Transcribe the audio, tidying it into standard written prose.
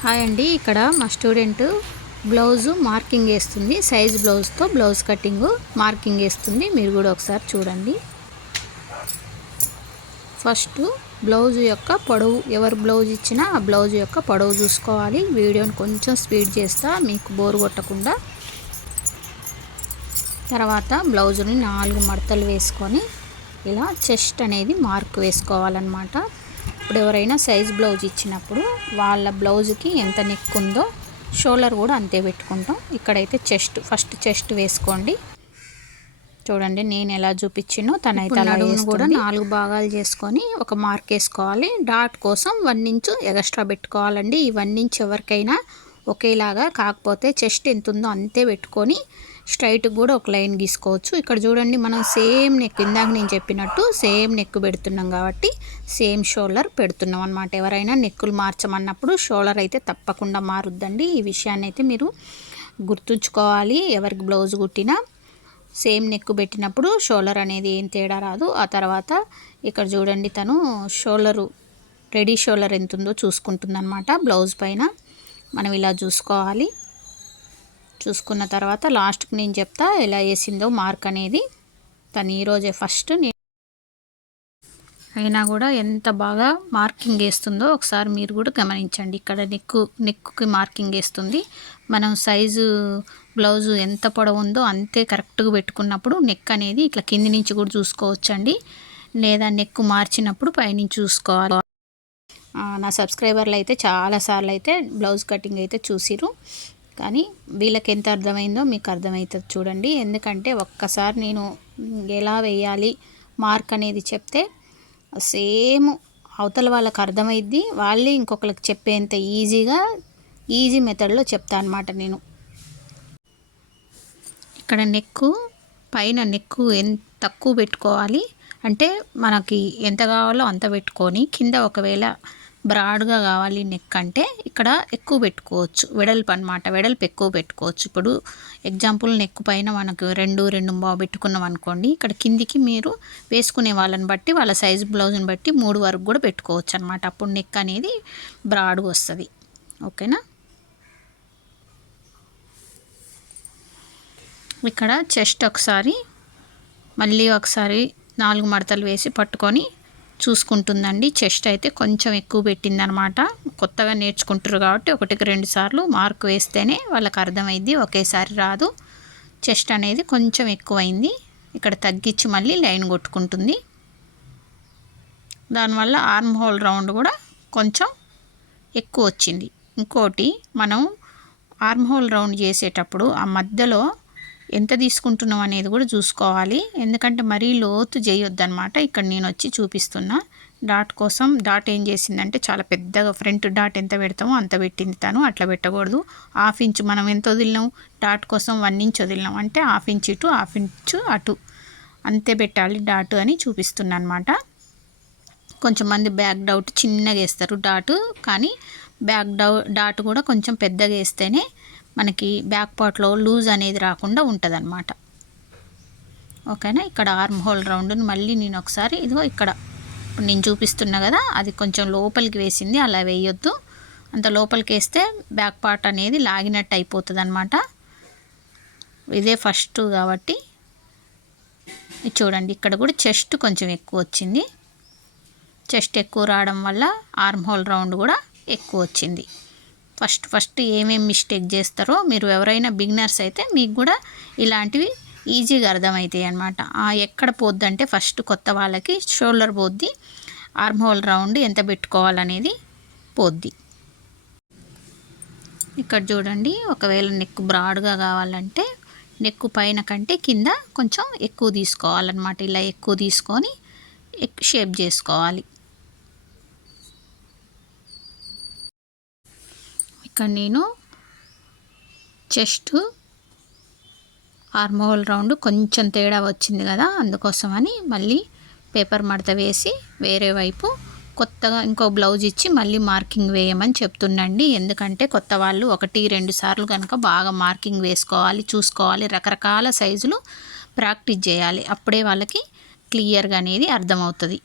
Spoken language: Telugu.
హాయ్ అండి, ఇక్కడ మా స్టూడెంట్ బ్లౌజు మార్కింగ్ వేస్తుంది. సైజ్ బ్లౌజ్తో బ్లౌజ్ కటింగ్ మార్కింగ్ వేస్తుంది. మీరు కూడా ఒకసారి చూడండి. ఫస్ట్ బ్లౌజ్ యొక్క పొడవు, ఎవరు బ్లౌజ్ ఇచ్చినా ఆ బ్లౌజ్ యొక్క పొడవు చూసుకోవాలి. వీడియోని కొంచెం స్పీడ్ చేస్తా మీకు బోర్ కొట్టకుండా. తర్వాత బ్లౌజుని 4 మడతలు వేసుకొని ఇలా చెస్ట్ అనేది మార్క్ వేసుకోవాలన్నమాట. ఇప్పుడు ఎవరైనా సైజ్ బ్లౌజ్ ఇచ్చినప్పుడు వాళ్ళ బ్లౌజ్కి ఎంత నెక్ ఉందో షోల్డర్ కూడా అంతే పెట్టుకుంటాం. ఇక్కడైతే ఫస్ట్ చెస్ట్ వేసుకోండి. చూడండి నేను ఎలా చూపించినో తనైతే నడుమును కూడా 4 భాగాలు చేసుకొని ఒక మార్క్ వేసుకోవాలి. డాట్ కోసం 1 ఇంచ్ ఎక్స్ట్రా పెట్టుకోవాలండి. ఈ 1 ఇంచ్ ఎవరికైనా ఒకేలాగా, కాకపోతే చెస్ట్ ఎంత ఉందో అంతే పెట్టుకొని స్ట్రైట్ కూడా ఒక లైన్ గీసుకోవచ్చు. ఇక్కడ చూడండి, మనం సేమ్ నెక్, ఇందాక నేను చెప్పినట్టు సేమ్ నెక్ పెడుతున్నాం కాబట్టి సేమ్ షోల్డర్ పెడుతున్నాం అన్నమాట. ఎవరైనా నెక్కులు మార్చమన్నప్పుడు షోల్డర్ అయితే తప్పకుండా మారుద్దండి. ఈ విషయాన్ని అయితే మీరు గుర్తుంచుకోవాలి. ఎవరికి బ్లౌజ్ కుట్టినా సేమ్ నెక్ పెట్టినప్పుడు షోల్డర్ అనేది ఏం తేడా రాదు. ఆ తర్వాత ఇక్కడ చూడండి, తను షోల్డరు రెడీ షోల్డర్ ఎంత ఉందో చూసుకుంటుందన్నమాట. బ్లౌజ్ పైన మనం ఇలా చూసుకోవాలి. చూసుకున్న తర్వాత లాస్ట్కి నేను చెప్తా ఎలా వేసిందో మార్క్ అనేది. తను ఈరోజే ఫస్ట్ అయినా కూడా ఎంత బాగా మార్కింగ్ వేస్తుందో ఒకసారి మీరు కూడా గమనించండి. ఇక్కడ నెక్కుకి మార్కింగ్ వేస్తుంది. మనం సైజు బ్లౌజు ఎంత పొడవు ఉందో అంతే కరెక్ట్గా పెట్టుకున్నప్పుడు నెక్ అనేది ఇట్లా కింది నుంచి కూడా చూసుకోవచ్చండి. లేదా నెక్ మార్చినప్పుడు పైనుంచి చూసుకోవాలి. నా సబ్స్క్రైబర్లు అయితే చాలాసార్లు అయితే బ్లౌజ్ కటింగ్ అయితే చూసిరు, కానీ వీళ్ళకి ఎంత అర్థమైందో మీకు అర్థమవుతుంది చూడండి. ఎందుకంటే ఒక్కసారి నేను ఎలా వేయాలి మార్క్ అనేది చెప్తే సేమ్ అవతల వాళ్ళకి అర్థమైద్ది. వాళ్ళే ఇంకొకరికి చెప్పేంత ఈజీ మెథడ్లో చెప్తా అనమాట నేను. ఇక్కడ పైన నెక్కు ఎంత తక్కువ పెట్టుకోవాలి అంటే మనకి ఎంత కావాలో అంత పెట్టుకొని, కింద ఒకవేళ బ్రాడ్గా కావాలి నెక్ అంటే ఇక్కడ ఎక్కువ పెట్టుకోవచ్చు. వెడల్పు అనమాట, వెడల్పు ఎక్కువ పెట్టుకోవచ్చు. ఇప్పుడు ఎగ్జాంపుల్ నెక్ పైన మనకు 2 బాగా పెట్టుకున్నాం అనుకోండి, ఇక్కడ కిందికి మీరు వేసుకునే వాళ్ళని బట్టి, వాళ్ళ సైజ్ బ్లౌజ్ని బట్టి 3 వరకు కూడా పెట్టుకోవచ్చు అనమాట. అప్పుడు నెక్ అనేది బ్రాడ్గా వస్తుంది. ఓకేనా. ఇక్కడ చెస్ట్ మళ్ళీ ఒకసారి 4 మడతలు వేసి పట్టుకొని చూసుకుంటుందండి. చెస్ట్ అయితే కొంచెం ఎక్కువ పెట్టిందనమాట. కొత్తగా నేర్చుకుంటారు కాబట్టి 1కి 2 సార్లు మార్క్ వేస్తేనే వాళ్ళకి అర్థమైంది, ఒకేసారి రాదు. చెస్ట్ అనేది కొంచెం ఎక్కువైంది. ఇక్కడ తగ్గించి మళ్ళీ లైన్ కొట్టుకుంటుంది. దానివల్ల ఆర్మ్ హోల్ రౌండ్ కూడా కొంచెం ఎక్కువ వచ్చింది. ఇంకోటి, మనం ఆర్మ్ హోల్ రౌండ్ చేసేటప్పుడు ఆ మధ్యలో ఎంత తీసుకుంటున్నాం అనేది కూడా చూసుకోవాలి. ఎందుకంటే మరీ లోతు చేయొద్దనమాట. ఇక్కడ నేను వచ్చి చూపిస్తున్నా. డాట్ కోసం డాట్ ఏం చేసిందంటే చాలా పెద్దగా, ఫ్రంట్ డాట్ ఎంత పెడతామో అంత పెట్టింది తను. అట్లా పెట్టకూడదు. 1/2 ఇంచ్ మనం ఎంత వదిలినాం, డాట్ కోసం 1 ఇంచ్ వదిలినాం అంటే 1/2 ఇంచ్ ఇటు 1/2 ఇంచ్ అటు అంతే పెట్టాలి డాట్ అని చూపిస్తున్నా అనమాట. కొంచెం మంది బ్యాక్ డాట్ చిన్నగా వేస్తారు డాట్, కానీ డాట్ కూడా కొంచెం పెద్దగా వేస్తేనే మనకి బ్యాక్ పార్ట్లో లూజ్ అనేది రాకుండా ఉంటుంది అనమాట. ఓకేనా. ఇక్కడ ఆర్మ్ హోల్ రౌండ్ని మళ్ళీ నేను ఒకసారి ఇదిగో ఇక్కడ ఇప్పుడు నేను చూపిస్తున్నా కదా, అది కొంచెం లోపలికి వేసింది. అలా వేయొద్దు. అంత లోపలికి వేస్తే బ్యాక్ పార్ట్ అనేది లాగినట్టు అయిపోతుంది అనమాట. ఇదే ఫస్ట్ కాబట్టి చూడండి, ఇక్కడ కూడా చెస్ట్ కొంచెం ఎక్కువ వచ్చింది. చెస్ట్ ఎక్కువ రావడం వల్ల ఆర్మ్ హోల్ రౌండ్ కూడా ఎక్కువ వచ్చింది. ఫస్ట్ ఏమేమి మిస్టేక్ చేస్తారో మీరు, ఎవరైనా బిగినర్స్ అయితే మీకు కూడా ఇలాంటివి ఈజీగా అర్థమవుతాయి అన్నమాట. ఎక్కడ పోద్దంటే ఫస్ట్ కొత్త వాళ్ళకి షోల్డర్ పోద్ది, ఆర్మ్ హోల్ రౌండ్ ఎంత పెట్టుకోవాలనేది పోద్ది. ఇక్కడ చూడండి, ఒకవేళ నెక్ బ్రాడ్గా కావాలంటే నెక్ పైన కంటే కింద కొంచెం ఎక్కువ తీసుకోవాలన్నమాట. ఇలా ఎక్కువ తీసుకొని షేప్ చేసుకోవాలి. ఇక్కడ నేను చెస్ట్ ఆర్మ్ హోల్ రౌండ్ కొంచెం తేడా వచ్చింది కదా, అందుకోసమని మళ్ళీ పేపర్ మడత వేసి వేరే వైపు కొత్తగా ఇంకో బ్లౌజ్ ఇచ్చి మళ్ళీ మార్కింగ్ వేయమని చెప్తుండండి. ఎందుకంటే కొత్త వాళ్ళు 1-2 సార్లు కనుక బాగా మార్కింగ్ వేసుకోవాలి, చూసుకోవాలి. రకరకాల సైజులు ప్రాక్టీస్ చేయాలి. అప్పుడే వాళ్ళకి క్లియర్గా అనేది అర్థమవుతుంది.